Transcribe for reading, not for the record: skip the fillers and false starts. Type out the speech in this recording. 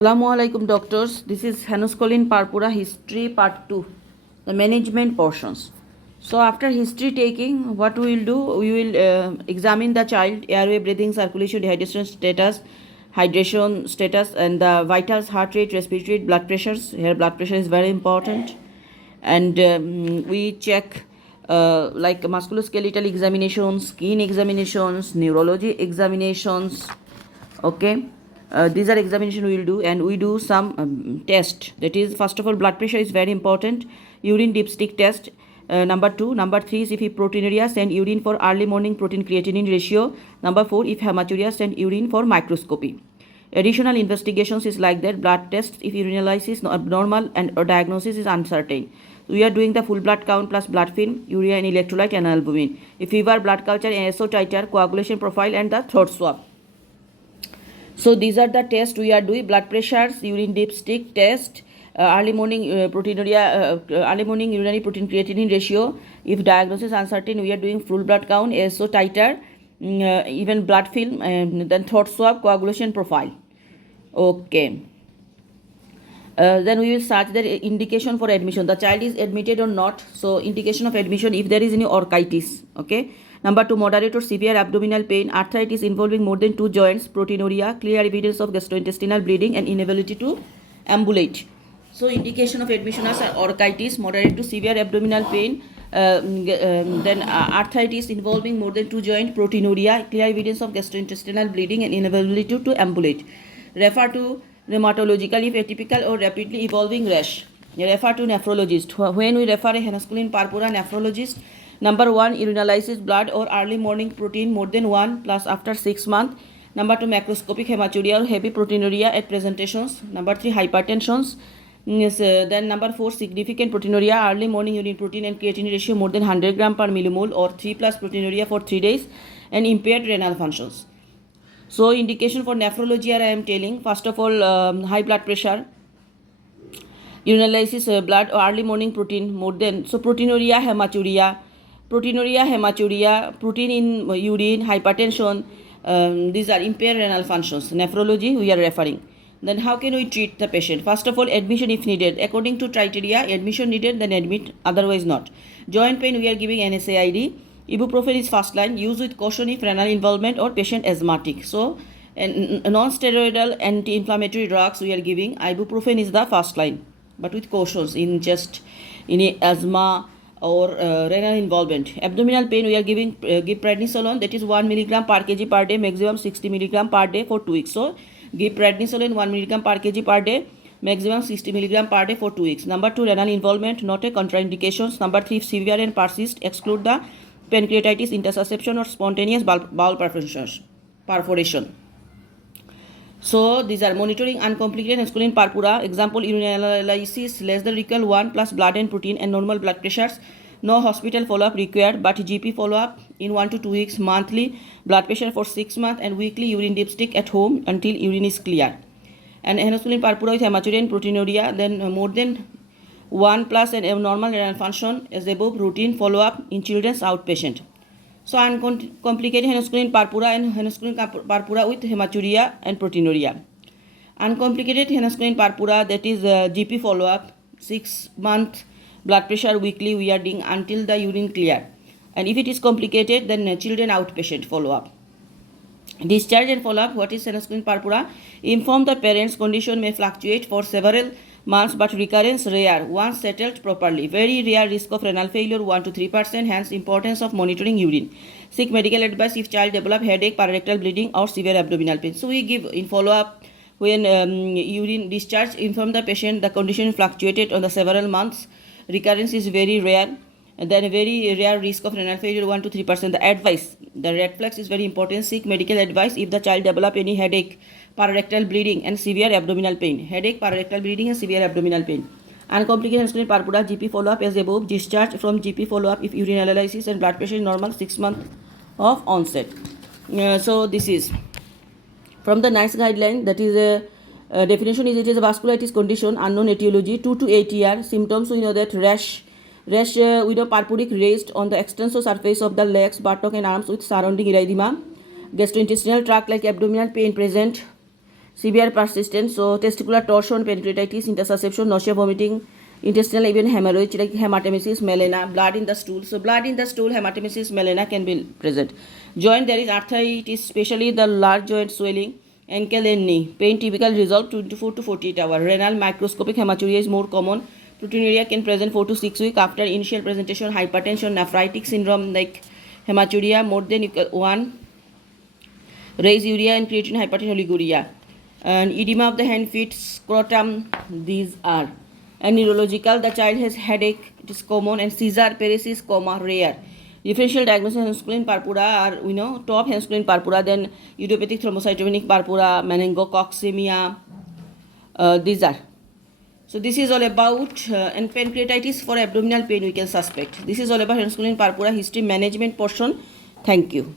Assalamualaikum doctors. This is Hanuskolin Parpura History Part 2, the management portions. So after history taking, what we will do, we will examine the child airway, breathing, circulation, hydration status, and the vitals, heart rate, respiratory rate, blood pressures. Here blood pressure is very important, and we check like musculoskeletal examinations, skin examinations, neurology examinations. Okay. These are examination we will do, and we do some test. That is, first of all, blood pressure is very important. Urine dipstick test. Number 2. Number 3 is if proteinuria, send urine for early morning protein creatinine ratio. Number 4, if hematuria, send urine for microscopy. Additional investigations is like that. Blood tests if urinalysis abnormal and or diagnosis is uncertain. We are doing the full blood count plus blood film, urea and electrolyte and albumin. If fever, blood culture, ASO titer, coagulation profile, and the throat swab. So these are the tests we are doing: blood pressures, urine dipstick test, early morning proteinuria, early morning urinary protein creatinine ratio. If diagnosis uncertain, we are doing full blood count, ASO titer, even blood film, and then throat swab, coagulation profile. Okay. Then we will search the indication for admission. The child is admitted or not. So indication of admission if there is any orchitis. Okay. Number 2, moderate or severe abdominal pain, arthritis involving more than 2 joints, proteinuria, clear evidence of gastrointestinal bleeding, and inability to ambulate. So indication of admission are orchitis, moderate to severe abdominal pain, then arthritis involving more than 2 joints, proteinuria, clear evidence of gastrointestinal bleeding, and inability to ambulate. Refer to rheumatological if atypical or rapidly evolving rash. Refer to nephrologist. When we refer a Hanuskolin Parpura nephrologist, number 1, urinalysis blood or early morning protein more than 1 plus after 6 months. Number 2, macroscopic hematuria or heavy proteinuria at presentations. Number 3, hypertensions. Then number 4, significant proteinuria, early morning urine protein and creatinine ratio more than 100 gram per millimole or 3 plus proteinuria for 3 days, and impaired renal functions. So indication for nephrology I am telling. First of all, high blood pressure, urinalysis blood or early morning protein more than, so proteinuria, hematuria, protein in urine, hypertension, these are impaired renal functions. Nephrology we are referring. Then how can we treat the patient? First of all, admission if needed. According to criteria, admission needed, then admit, otherwise not. Joint pain, we are giving NSAID. Ibuprofen is first line. Use with caution if renal involvement or patient asthmatic. So, non-steroidal anti-inflammatory drugs we are giving. Ibuprofen is the first line, but with cautions in just in asthma or renal involvement. Abdominal pain, we are giving give prednisolone, that is 1 milligram per kg per day, maximum 60 milligram per day for 2 weeks. So give prednisolone 1 milligram per kg per day, maximum 60 milligram per day for 2 weeks. Number 2, renal involvement not a contraindications. Number 3, if severe and persist, exclude the pancreatitis, intersusception or spontaneous bowel perforation. So these are monitoring uncomplicated Hanuskolin Parpura. Example, urinalysis less than or equal 1 plus blood and protein and normal blood pressures. No hospital follow-up required, but GP follow-up in 1 to 2 weeks, monthly blood pressure for 6 months, and weekly urine dipstick at home until urine is clear. And Hanuskolin Parpura with hematuria and proteinuria, then more than 1 plus and abnormal renal function as above, routine follow-up in children's outpatient. So uncomplicated Hanuskolin Parpura and Hanuskolin Parpura with hematuria and proteinuria. Uncomplicated Hanuskolin Parpura, that is GP follow-up, 6 month blood pressure weekly we are doing until the urine clear. And if it is complicated, then children outpatient follow-up. Discharge and follow-up, what is Hanuskolin Parpura? Inform the parents condition may fluctuate for several months but recurrence rare once settled properly. Very rare risk of renal failure 1 to 3%, hence importance of monitoring urine. Seek medical advice if child develop headache, pararectal bleeding or severe abdominal pain. So we give in follow-up when urine discharge, inform the patient the condition fluctuated on the several months, recurrence is very rare, and then very rare risk of renal failure 1 to 3%. The advice, the red flags is very important. Seek medical advice if the child develop any headache, pararectal bleeding and severe abdominal pain. Headache, pararectal bleeding and severe abdominal pain. Uncomplicated Hanuskolin Parpura, GP follow-up as above. Discharge from GP follow-up if urine analysis and blood pressure is normal 6 months of onset. So this is from the NICE guideline, that is a definition is it is a vasculitis condition, unknown etiology, 2 to 8 year. Symptoms we know that rash with a purpuric raised on the extensor surface of the legs, buttock and arms with surrounding erythema. Gastrointestinal tract like abdominal pain present. severe persistent, so testicular torsion, pancreatitis, intussusception, nausea, vomiting, intestinal even hemorrhage like hematemesis, melena, blood in the stool. So blood in the stool, hematemesis, melena can be present. Joint, there is arthritis, especially the large joint swelling, ankle and knee. Pain typically resolve 24 to 48 hours. Renal microscopic hematuria is more common. Proteinuria can present 4 to 6 weeks after initial presentation. Hypertension, nephritic syndrome like hematuria more than 1. Raise urea and creatine hypertension oliguria. And edema of the hand, feet, scrotum, these are. And neurological, the child has headache, it is common, and seizure, paresis, rare. Differential diagnosis hemoscreen purpura are, top hemoscreen purpura, then idiopathic thrombocytopenic purpura, meningococcemia, these are. So this is all about, and pancreatitis for abdominal pain we can suspect. This is all about hemoscreen purpura history management portion. Thank you.